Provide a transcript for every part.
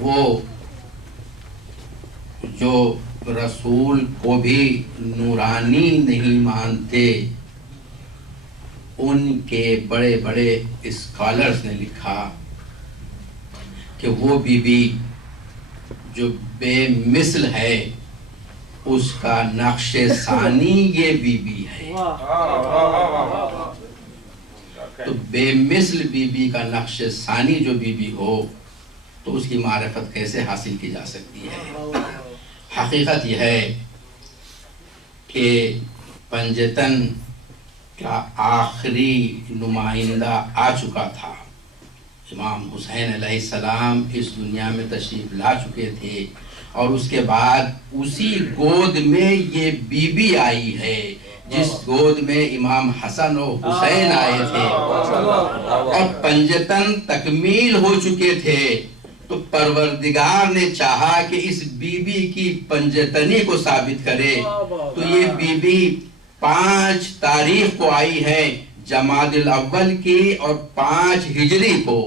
وہ جو رسول کو بھی نورانی نہیں مانتے، ان کے بڑے بڑے اسکالرز نے لکھا کہ وہ بی بی جو بے مثل ہے، اس کا نقش ثانی یہ بی بی ہے۔ تو بے مثل بی بی کا نقش ثانی جو بی بی ہو تو اس کی معرفت کیسے حاصل کی جا سکتی ہے؟ حقیقت یہ ہے کہ پنجتن کا آخری نمائندہ آ چکا تھا۔ امام حسین علیہ السلام اس دنیا میں تشریف لا چکے تھے، اور اس کے بعد اسی گود میں یہ بی بی آئی ہے جس گود میں امام حسن و حسین آئے تھے، اور پنجتن تکمیل ہو چکے تھے۔ تو پروردگار نے چاہا کہ اس بی بی کی پنجتنی کو ثابت کرے، تو یہ بی بی 5 تاریخ کو آئی ہے، جمادی الاول کی، اور 5 ہجری کو۔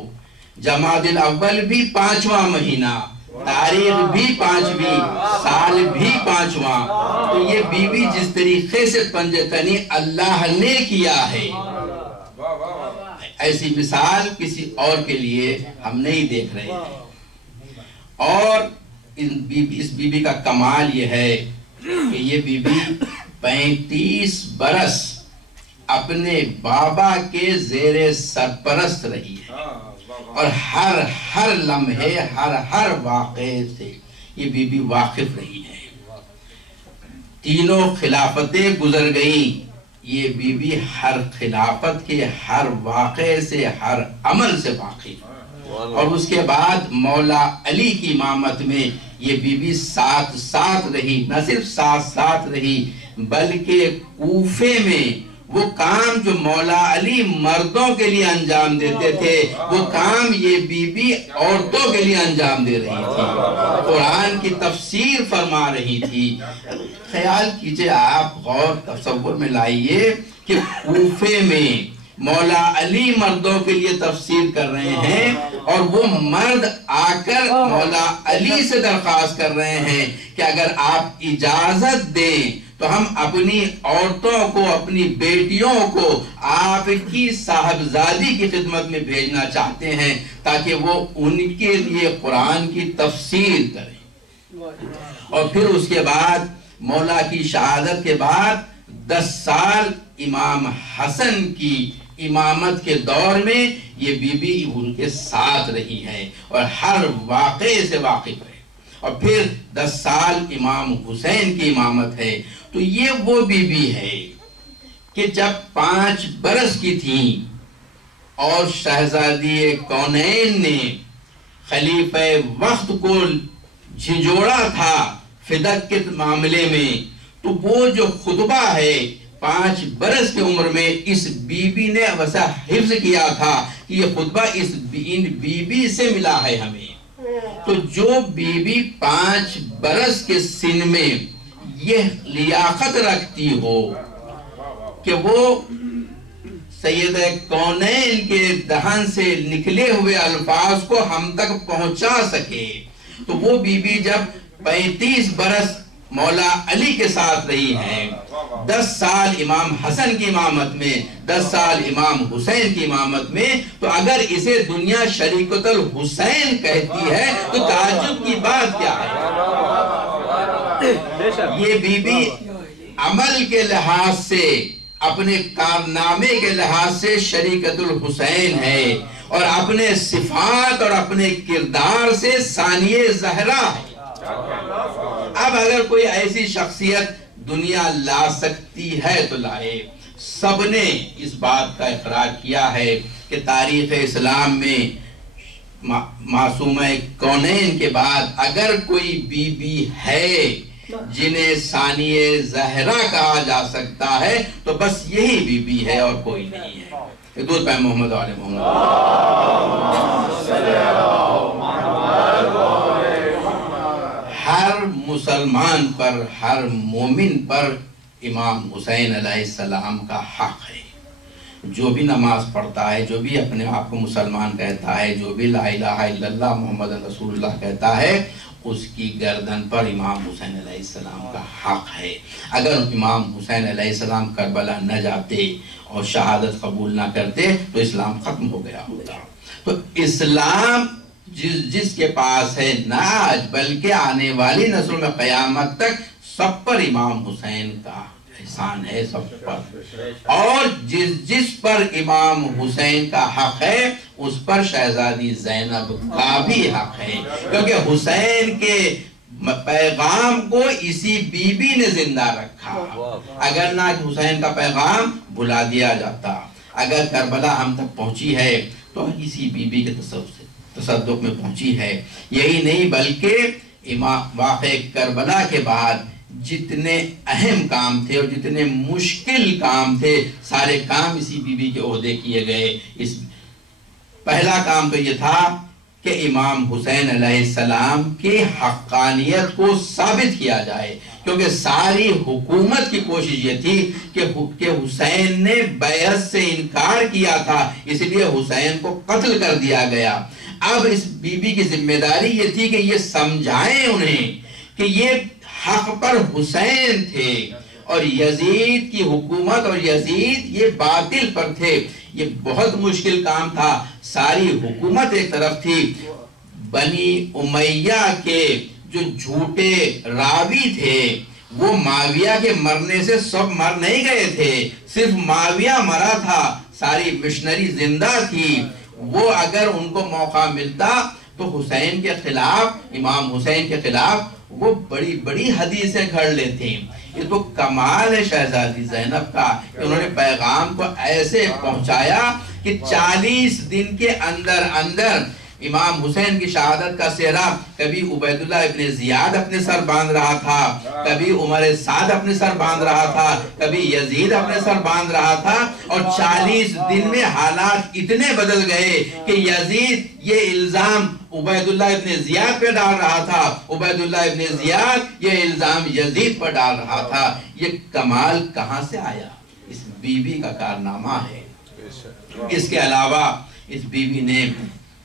جمادی الاول بھی 5واں مہینہ، تاریخ بھی 5ویں، سال بھی 5واں۔ تو یہ بی بی جس طریقے سے پنجتنی اللہ نے کیا ہے، ایسی مثال کسی اور کے لیے ہم نہیں دیکھ رہے ہیں۔ اور اس بی بی کا کمال یہ ہے کہ یہ بی بی 35 برس اپنے بابا کے زیر سرپرست رہی ہے، اور ہر لمحے ہر واقعے سے یہ بی بی واقف رہی ہے۔ 3 خلافتیں گزر گئیں، یہ بی بی ہر خلافت کے ہر واقعے سے، ہر عمل سے واقف، اور اس کے بعد مولا علی کی امامت میں یہ بی بی ساتھ رہی۔ نہ صرف ساتھ رہی بلکہ کوفے میں وہ کام جو مولا علی مردوں کے لیے انجام دیتے تھے، وہ کام یہ بی بی عورتوں کے لیے انجام دے رہی تھی، قرآن کی تفسیر فرما رہی تھی۔ خیال کیجئے آپ، غور تصور میں لائیے کہ کوفے میں مولا علی مردوں کے لیے تفسیر کر رہے ہیں، اور وہ مرد آ کر مولا علی سے درخواست کر رہے ہیں کہ اگر آپ اجازت دیں تو ہم اپنی عورتوں کو، اپنی بیٹیوں کو آپ کی صاحبزادی کی خدمت میں بھیجنا چاہتے ہیں تاکہ وہ ان کے لیے قرآن کی تفسیر کریں۔ اور پھر اس کے بعد مولا کی شہادت کے بعد 10 سال امام حسن کی امامت کے دور میں یہ بی بی ان کے ساتھ رہی ہے اور ہر واقعے سے واقف ہے۔ اور پھر 10 سال امام حسین کی امامت ہے۔ تو یہ وہ بی بی ہے کہ جب 5 برس کی تھیں اور شہزادی کونین نے خلیفہ وقت کو جھنجھوڑا تھا فدق کے معاملے میں، تو وہ جو خطبہ ہے 5 برس کی عمر میں اس بی بی نے ویسا حفظ کیا تھا کہ یہ خطبہ ان بی بی سے ملا ہے ہمیں۔ تو جو بی بی 5 برس کے سن میں یہ لیاقت رکھتی ہو کہ وہ سید کونین کے دہن سے نکلے ہوئے الفاظ کو ہم تک پہنچا سکے، تو وہ بی بی جب 35 برس مولا علی کے ساتھ رہی ہیں، 10 سال امام حسن کی امامت میں، 10 سال امام حسین کی امامت میں، تو اگر اسے دنیا شریکت الحسین کہتی ہے تو تعجب کی بات کیا ہے؟ یہ بی بی عمل کے لحاظ سے، اپنے کارنامے کے لحاظ سے شریکت الحسین ہے، اور اپنے صفات اور اپنے کردار سے ثانیہ زہرا ہے۔ اب اگر کوئی ایسی شخصیت دنیا لا سکتی ہے تو لائے۔ سب نے اس بات کا اقرار کیا ہے کہ تاریخ اسلام میں معصومہ کونین کے بعد اگر کوئی بی بی ہے جنہیں ثانیہ زہرا کہا جا سکتا ہے تو بس یہی بی بی ہے اور کوئی نہیں ہے۔ درود پہ محمد و آل محمد۔ ہر مسلمان پر، ہر مومن پر امام حسین علیہ السلام کا حق ہے۔ جو بھی نماز پڑھتا ہے، جو بھی اپنے آپ کو مسلمان کہتا ہے، جو بھی لا الہ الا اللہ محمد رسول اللہ کہتا ہے، اس کی گردن پر امام حسین علیہ السلام کا حق ہے۔ اگر امام حسین علیہ السلام کربلا نہ جاتے اور شہادت قبول نہ کرتے تو اسلام ختم ہو گیا ہوتا۔ تو اسلام جس کے پاس ہے نہ آج بلکہ آنے والی نسلوں میں قیامت تک سب پر امام حسین کا احسان ہے، سب پر، اور جس پر امام حسین کا حق ہے اس پر شہزادی زینب کا بھی حق ہے، کیونکہ حسین کے پیغام کو اسی بی بی نے زندہ رکھا۔ اگر نہ حسین کا پیغام بھلا دیا جاتا، اگر کربلا ہم تک پہنچی ہے تو اسی بی بی کے تصدق میں پہنچی ہے۔ یہی نہیں بلکہ واقع کربلا کے بعد جتنے اہم کام تھے اور جتنے مشکل کام تھے، سارے کام اسی بی بی کے عہدے کیے گئے۔ پہلا کام تو یہ تھا کہ امام حسین علیہ السلام کی حقانیت کو ثابت کیا جائے، کیونکہ ساری حکومت کی کوشش یہ تھی کہ حسین نے بیعت سے انکار کیا تھا، اس لیے حسین کو قتل کر دیا گیا۔ اب اس بی بی کی ذمہ داری یہ تھی کہ یہ سمجھائیں انہیں کہ یہ حق پر حسین تھے اور یزید کی حکومت اور یزید یہ باطل پر تھے۔ یہ بہت مشکل کام تھا۔ ساری حکومت ایک طرف تھی، بنی امیہ کے جو جھوٹے راوی تھے وہ معاویہ کے مرنے سے سب مر نہیں گئے تھے، صرف معاویہ مرا تھا، ساری مشنری زندہ تھی۔ وہ اگر ان کو موقع ملتا تو حسین کے خلاف، امام حسین کے خلاف وہ بڑی بڑی حدیثیں گھڑ لیتے ہیں۔ یہ تو کمال ہے شہزادی زینب کا کہ انہوں نے پیغام کو ایسے پہنچایا کہ 40 دن کے اندر اندر امام حسین کی شہادت کا سہرا کبھی عبیداللہ ابن زیاد اپنے سر باندھ رہا تھا، کبھی عمر سعد اپنے سر باندھ رہا تھا، کبھی یزید اپنے سر باندھ رہا تھا، اور 40 دن میں حالات اتنے بدل گئے کہ یزید یہ الزام عبیداللہ ابن زیاد پہ ڈال رہا تھا، عبیداللہ ابن زیاد یہ الزام یزید پر ڈال رہا تھا۔ یہ کمال کہاں سے آیا؟ اس بی بی کا کارنامہ ہے۔ اس کے علاوہ اس بی بی نے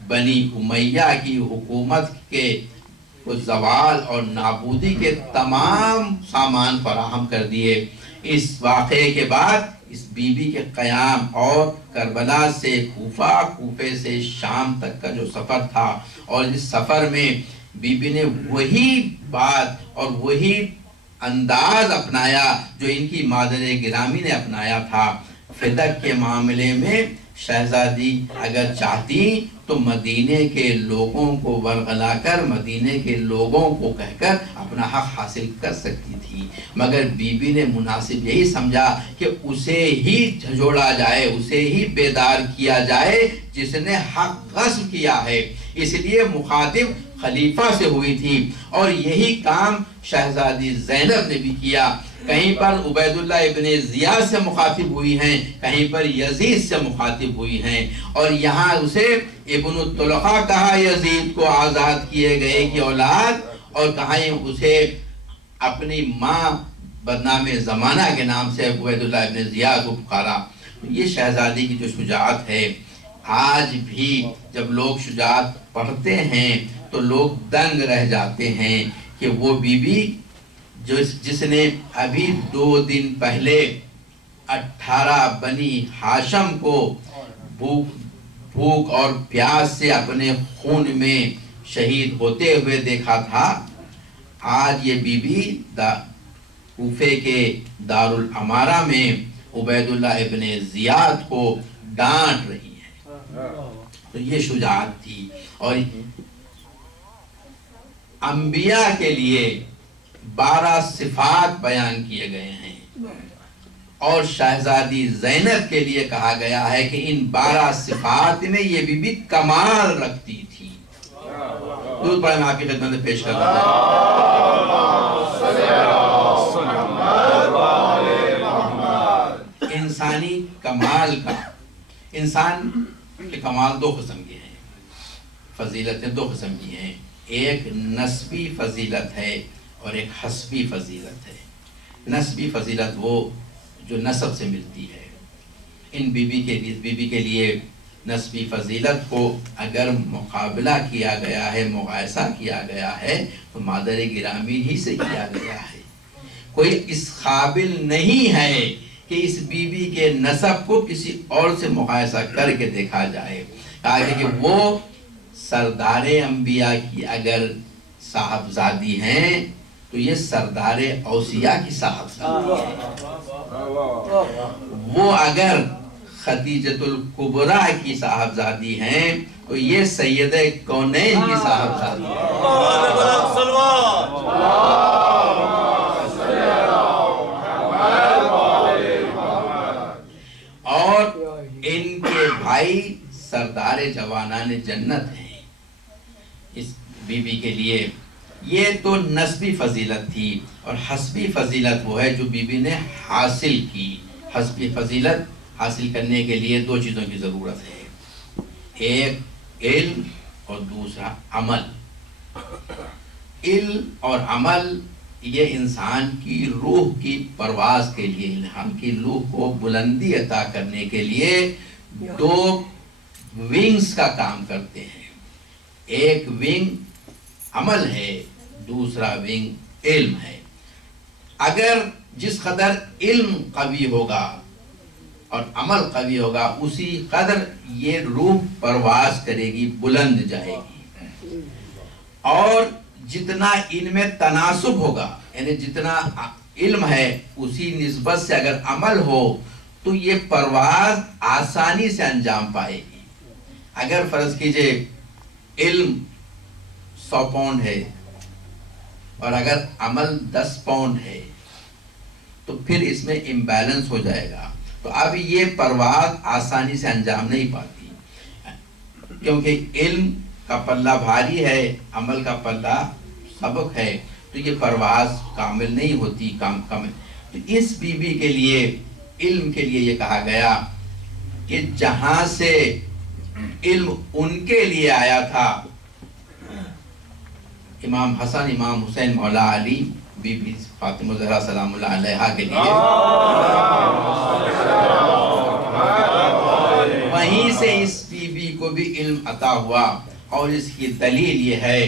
بنی امیہ کی حکومت کے زوال اور نابودی کے تمام سامان فراہم کر دیے۔ اس واقعے کے بعد اس بی بی کے قیام اور کربلا سے کوفہ، کوفے سے شام تک کا جو سفر تھا، اور اس سفر میں بی بی نے وہی بات اور وہی انداز اپنایا جو ان کی مادر گرامی نے اپنایا تھا۔ فدق کے معاملے میں شہزادی اگر چاہتی تو مدینے کے لوگوں کو ورغلا کر، مدینے کے لوگوں کو کہہ کر اپنا حق حاصل کر سکتی تھی، مگر بی بی نے مناسب یہی سمجھا کہ اسے ہی جھنجھوڑا جائے، اسے ہی بیدار کیا جائے جس نے حق غصب کیا ہے۔ اس لیے مخاطب خلیفہ سے ہوئی تھی، اور یہی کام شہزادی زینب نے بھی کیا۔ کہیں پر عبیداللہ ابن زیاد سے مخاطب ہوئی ہیں، کہیں پر یزید سے مخاطب ہوئی ہیں، اور یہاں اسے ابن الطلقہ کہا یزید کو، آزاد کیے گئے کی اولاد، اور کہیں اسے اپنی ماں بدنام زمانہ کے نام سے عبیداللہ ابن زیاد کو پکارا۔ یہ شہزادی کی جو شجاعت ہے، آج بھی جب لوگ شجاعت پڑھتے ہیں تو لوگ دنگ رہ جاتے ہیں کہ وہ بی بی جس نے ابھی 2 دن پہلے 18 بنی ہاشم کو بھوک اور پیاس سے اپنے خون میں شہید ہوتے ہوئے دیکھا تھا، آج یہ بی بی کوفے کے دارالامارہ میں عبیداللہ ابن زیاد کو ڈانٹ رہی ہے۔ تو یہ شجاعت تھی۔ اور انبیاء کے لیے 12 صفات بیان کیے گئے ہیں، اور شہزادی زینب کے لیے کہا گیا ہے کہ ان 12 صفات میں یہ بی کمال رکھتی تھی۔ درود پڑھیں، میں آپ کی خدمت میں پیش کر رہا ہوں۔ انسانی کمال کا، انسان کے کمال 2 قسم کے ہیں، فضیلتیں 2 قسم کی ہیں، ایک نسبی فضیلت ہے اور ایک حسبی فضیلت ہے۔ نسبی فضیلت وہ جو نسب سے ملتی ہے، ان بیوی کے لیے نسبی فضیلت کو اگر مقابلہ کیا گیا ہے، مقایسہ کیا گیا ہے تو مادر گرامی ہی سے کیا گیا ہے۔ کوئی اس قابل نہیں ہے کہ اس بیوی کے نسب کو کسی اور سے مقایسہ کر کے دیکھا جائے، کہ وہ سردار انبیاء کی اگر صاحبزادی ہیں تو یہ سردار اوصیاء کی صاحبزادی ہے۔ وہ اگر خدیجۃ الکبریٰ کی صاحبزادی ہیں تو یہ سید کونین کی صاحبزادی ہے۔ اور ان کے بھائی سردار جوانان جنت ہیں اس بیوی کے لیے۔ یہ تو نسبی فضیلت تھی، اور حسبی فضیلت وہ ہے جو بیوی نے حاصل کی۔ حسبی فضیلت حاصل کرنے کے لیے دو چیزوں کی ضرورت ہے، ایک علم اور دوسرا عمل۔ علم اور عمل یہ انسان کی روح کی پرواز کے لیے، انسان کی روح کو بلندی عطا کرنے کے لیے دو ونگز کا کام کرتے ہیں۔ ایک ونگ عمل ہے، دوسرا ونگ علم ہے۔ اگر جس قدر علم قوی ہوگا اور عمل قوی ہوگا اسی قدر یہ روح پرواز کرے گی، بلند جائے گی۔ اور جتنا ان میں تناسب ہوگا، یعنی جتنا علم ہے اسی نسبت سے اگر عمل ہو تو یہ پرواز آسانی سے انجام پائے گی۔ اگر فرض کیجئے علم 100 پاؤنڈ ہے اور اگر عمل 10 پاؤنڈ ہے تو پھر اس میں امبیلنس ہو جائے گا، تو اب یہ پرواز آسانی سے انجام نہیں پاتی، کیونکہ علم کا پلہ بھاری ہے، عمل کا پلہ سبک ہے، تو یہ پرواز کامل نہیں ہوتی، کامل۔ تو اس بیوی کے لیے، علم کے لیے یہ کہا گیا کہ جہاں سے علم ان کے لیے آیا تھا، امام حسن، امام حسین، مولا علی، بی بی فاطمہ زہرا سلام اللہ علیہا کے لیے، وہیں سے اس بیوی کو بھی علم عطا ہوا۔ اور اس کی دلیل یہ ہے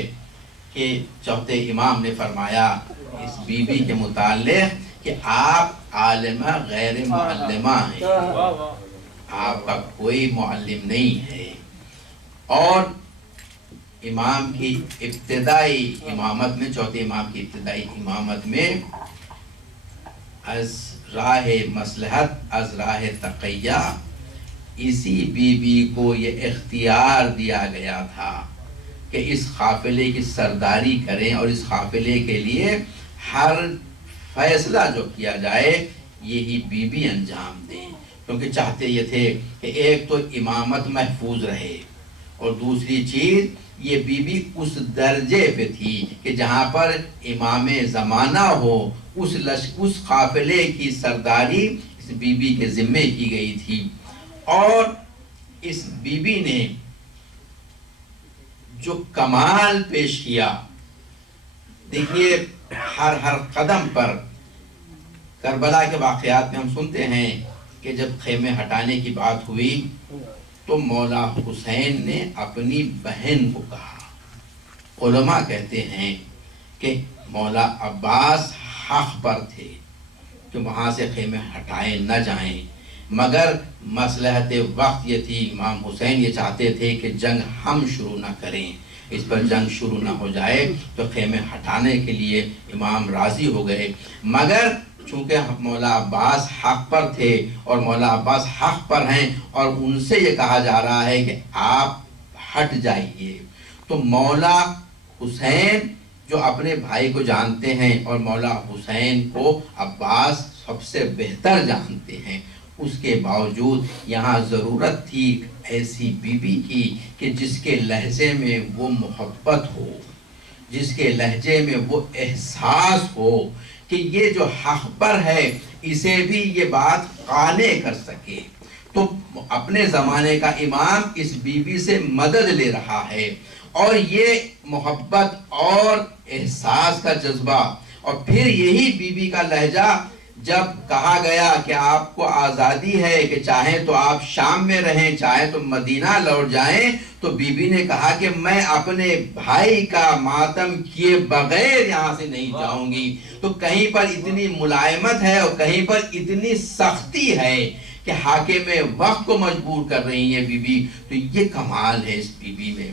کہ چوتھے امام نے فرمایا اس بیوی کے متعلق کہ آپ عالمہ غیر معلمہ ہیں، آپ کا کوئی معلم نہیں ہے۔ اور امام کی ابتدائی امامت میں، چوتھے امام کی ابتدائی امامت میں، از راہ مصلحت، از راہ تقیہ، اسی بیوی کو یہ اختیار دیا گیا تھا کہ اس قافلے کی سرداری کریں اور اس قافلے کے لیے ہر فیصلہ جو کیا جائے یہی بیوی انجام دیں، کیونکہ چاہتے یہ تھے کہ ایک تو امامت محفوظ رہے، اور دوسری چیز یہ بیوی اس درجے پہ تھی کہ جہاں پر امام زمانہ ہو، اس قافلے کی سرداری اس بیوی کے ذمے کی گئی تھی۔ اور اس بیوی نے جو کمال پیش کیا، دیکھیے ہر قدم پر کربلا کے واقعات میں ہم سنتے ہیں کہ جب خیمے ہٹانے کی بات ہوئی تو مولا حسین نے اپنی بہن کو کہا۔ علماء کہتے ہیں کہ مولا عباس حق پر تھے کہ وہاں سے خیمے ہٹائے نہ جائیں، مگر مصلحت وقت یہ تھی، امام حسین یہ چاہتے تھے کہ جنگ ہم شروع نہ کریں، اس پر جنگ شروع نہ ہو جائے، تو خیمے ہٹانے کے لیے امام راضی ہو گئے۔ مگر چونکہ مولا عباس حق پر تھے اور مولا عباس حق پر ہیں اور ان سے یہ کہا جا رہا ہے کہ آپ ہٹ جائیے، تو مولا حسین جو اپنے بھائی کو جانتے ہیں اور مولا حسین کو عباس سب سے بہتر جانتے ہیں، اس کے باوجود یہاں ضرورت تھی ایسی بیوی کی کہ جس کے لہجے میں وہ محبت ہو، جس کے لہجے میں وہ احساس ہو کہ یہ جو حق پر ہے اسے بھی یہ بات قانع کر سکے۔ تو اپنے زمانے کا امام اس بیوی سے مدد لے رہا ہے، اور یہ محبت اور احساس کا جذبہ، اور پھر یہی بیوی کا لہجہ جب کہا گیا کہ آپ کو آزادی ہے کہ چاہیں تو آپ شام میں رہیں چاہیں تو مدینہ لوٹ جائیں، تو بی بی نے کہا کہ میں اپنے بھائی کا ماتم کیے بغیر یہاں سے نہیں جاؤں گی۔ تو کہیں پر اتنی ملائمت ہے اور کہیں پر اتنی سختی ہے کہ حاکم وقت کو مجبور کر رہی ہے بی بی۔ تو یہ کمال ہے اس بی بی میں،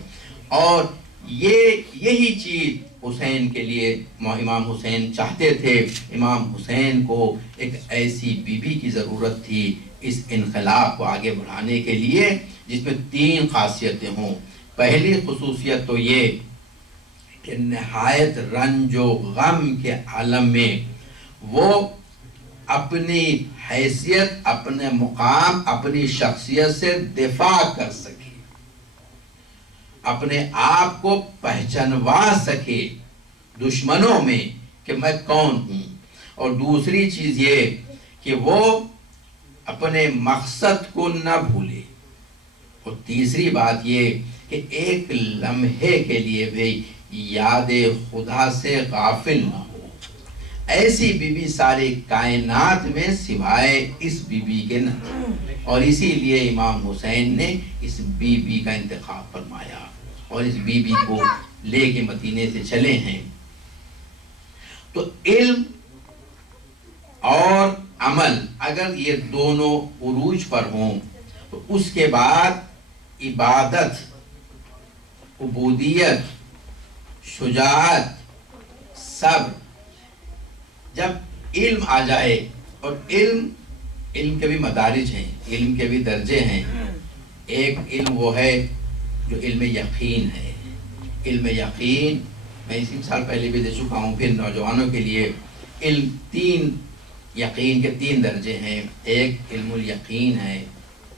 اور یہی چیز حسین کے لیے امام حسین چاہتے تھے۔ امام حسین کو ایک ایسی بی بی کی ضرورت تھی اس انقلاب کو آگے بڑھانے کے لیے، جس میں 3 خاصیتیں ہوں۔ پہلی خصوصیت تو یہ کہ نہایت رنج و غم کے عالم میں وہ اپنی حیثیت، اپنے مقام، اپنی شخصیت سے دفاع کر سکے، اپنے آپ کو پہچانوا سکے دشمنوں میں کہ میں کون ہوں۔ اور دوسری چیز یہ کہ وہ اپنے مقصد کو نہ بھولے، اور تیسری بات یہ کہ ایک لمحے کے لیے بھی یاد خدا سے غافل نہ ہو۔ ایسی بی بی سارے کائنات میں سوائے اس بی بی کے نہ، اور اسی لیے امام حسین نے اس بی بی کا انتخاب فرمایا اور اس بی بی کو لے کے مدینے سے چلے ہیں۔ تو علم اور عمل اگر یہ دونوں عروج پر ہوں تو اس کے بعد عبادت، عبودیت، شجاعت، صبر، جب علم آ جائے، اور علم کے بھی مدارج ہیں، علم کے بھی درجے ہیں۔ ایک علم وہ ہے جو علم یقین ہے۔ علم یقین میں اسی سال پہلے بھی دے چکا ہوں، پھر نوجوانوں کے لیے علم 3 یقین کے 3 درجے ہیں۔ ایک علم الیقین ہے،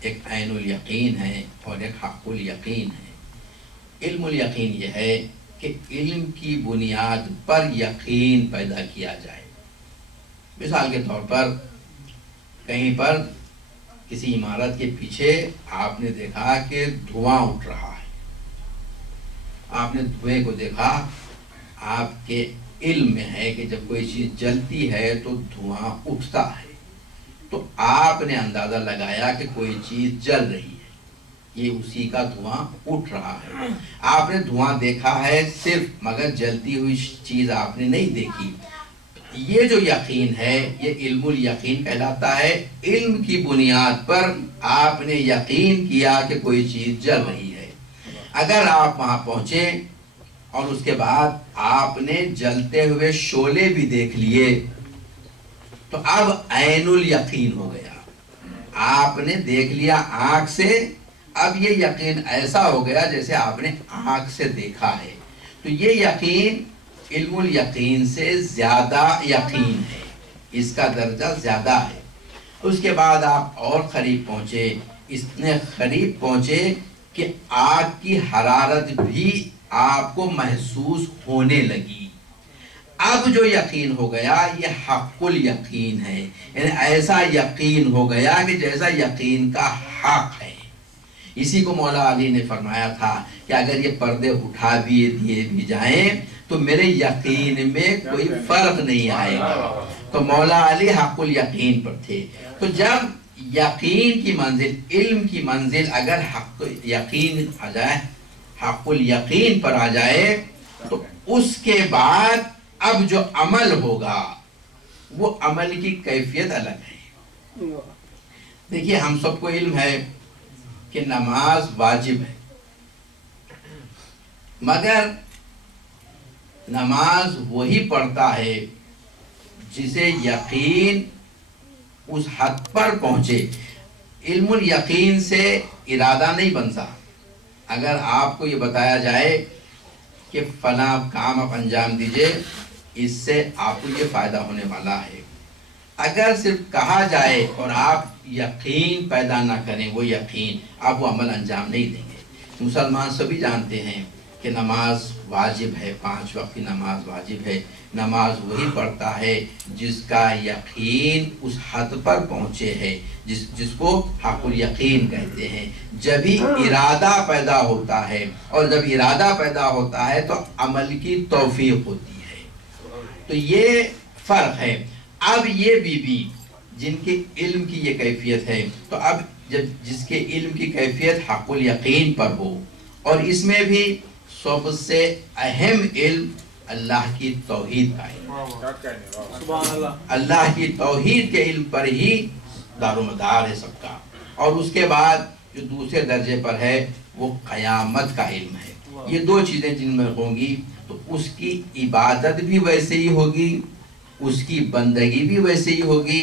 ایک عین الیقین ہے، اور ایک حق الیقین ہے۔ علم الیقین یہ ہے کہ علم کی بنیاد پر یقین پیدا کیا جائے۔ مثال کے طور پر کہیں پر کسی عمارت کے پیچھے آپ نے دیکھا کہ دھواں اٹھ رہا ہے، آپ نے دھوئیں کو دیکھا، آپ کے علم میں ہے کہ جب کوئی چیز جلتی ہے تو دھواں اٹھتا ہے، تو آپ نے اندازہ لگایا کہ کوئی چیز جل رہی ہے، یہ اسی کا دھواں اٹھ رہا ہے۔ آپ نے دھواں دیکھا ہے صرف، مگر جلتی ہوئی چیز آپ نے نہیں دیکھی۔ یہ جو یقین ہے یہ علم الیقین کہلاتا ہے۔ علم کی بنیاد پر آپ نے یقین کیا کہ کوئی چیز جل رہی ہے۔ اگر آپ وہاں پہنچے اور اس کے بعد آپ نے جلتے ہوئے شعلے بھی دیکھ لیے تو اب عین الیقین ہو گیا، آپ نے دیکھ لیا آنکھ سے، اب یہ یقین ایسا ہو گیا جیسے آپ نے آنکھ سے دیکھا ہے۔ تو یہ یقین علم الیقین سے زیادہ یقین ہے، اس کا درجہ زیادہ ہے۔ اس کے بعد آپ اور قریب پہنچے، اتنے قریب پہنچے کہ آگ کی حرارت بھی آپ کو محسوس ہونے لگی۔ اب جو یقین ہو گیا یہ حق الیقین ہے، یعنی ایسا یقین ہو گیا کہ جیسا یقین کا حق ہے۔ اسی کو مولا علی نے فرمایا تھا کہ اگر یہ پردے اٹھا دیے بھی جائیں تو میرے یقین میں کوئی فرق نہیں آئے گا۔ تو مولا علی حق الیقین پر تھے۔ تو جب یقین کی منزل، علم کی منزل اگر حق یقین آ جائے، حق الیقین پر آ جائے، تو اس کے بعد اب جو عمل ہوگا وہ عمل کی کیفیت الگ ہے۔ دیکھیے ہم سب کو علم ہے کہ نماز واجب ہے، مگر نماز وہی پڑھتا ہے جسے یقین اس حد پر پہنچے۔ علم الیقین سے ارادہ نہیں بنتا۔ اگر آپ کو یہ بتایا جائے کہ فلاں کام آپ انجام دیجئے، اس سے آپ کو یہ فائدہ ہونے والا ہے، اگر صرف کہا جائے اور آپ یقین پیدا نہ کریں، وہ یقین آپ وہ عمل انجام نہیں دیں گے۔ مسلمان سبھی جانتے ہیں کہ نماز واجب ہے، 5 وقت کی نماز واجب ہے۔ نماز وہی پڑھتا ہے جس کا یقین اس حد پر پہنچے ہے، جس کو حق الیقین کہتے ہیں۔ جب ہی ارادہ پیدا ہوتا ہے، اور جب ارادہ پیدا ہوتا ہے تو عمل کی توفیق ہوتی ہے۔ تو یہ فرق ہے۔ اب یہ بی بی جن کے علم کی یہ کیفیت ہے، تو اب جس کے علم کی کیفیت حق الیقین پر ہو، اور اس میں بھی سب سے اہم علم اللہ کی توحید کا علم، اللہ کی توحید کے علم پر ہی دار و مدار ہے سب کا، اور اس کے بعد جو دوسرے درجے پر ہے وہ قیامت کا علم ہے۔ یہ دو چیزیں جن میں ہوں گی تو اس کی عبادت بھی ویسے ہی ہوگی، اس کی بندگی بھی ویسے ہی ہوگی،